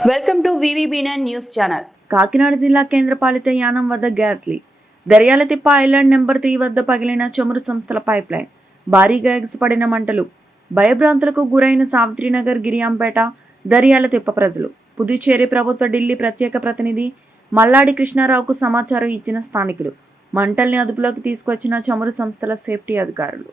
Welcome to VVB9 news channel. Kakinada జిల్లా కేంద్రపాలిత యానం వద్ద గ్యాస్ లీక్. దర్యాలతిప్ప ఐలాండ్ నెంబర్ 3 వద్ద పగిలిన చమురు సంస్థల పైప్ లైన్. భారీగా ఎగసిపడిన మంటలు. భయభ్రాంతులకు గురైన సావిత్రినగర్, గిరియాంపేట, దర్యాలతిప్ప ప్రజలు. పుదుచ్చేరి ప్రభుత్వ ఢిల్లీ ప్రత్యేక ప్రతినిధి మల్లాడి కృష్ణారావుకు సమాచారం ఇచ్చిన స్థానికులు. మంటల్ని అదుపులోకి తీసుకొచ్చిన చమురు సంస్థల సేఫ్టీ అధికారులు.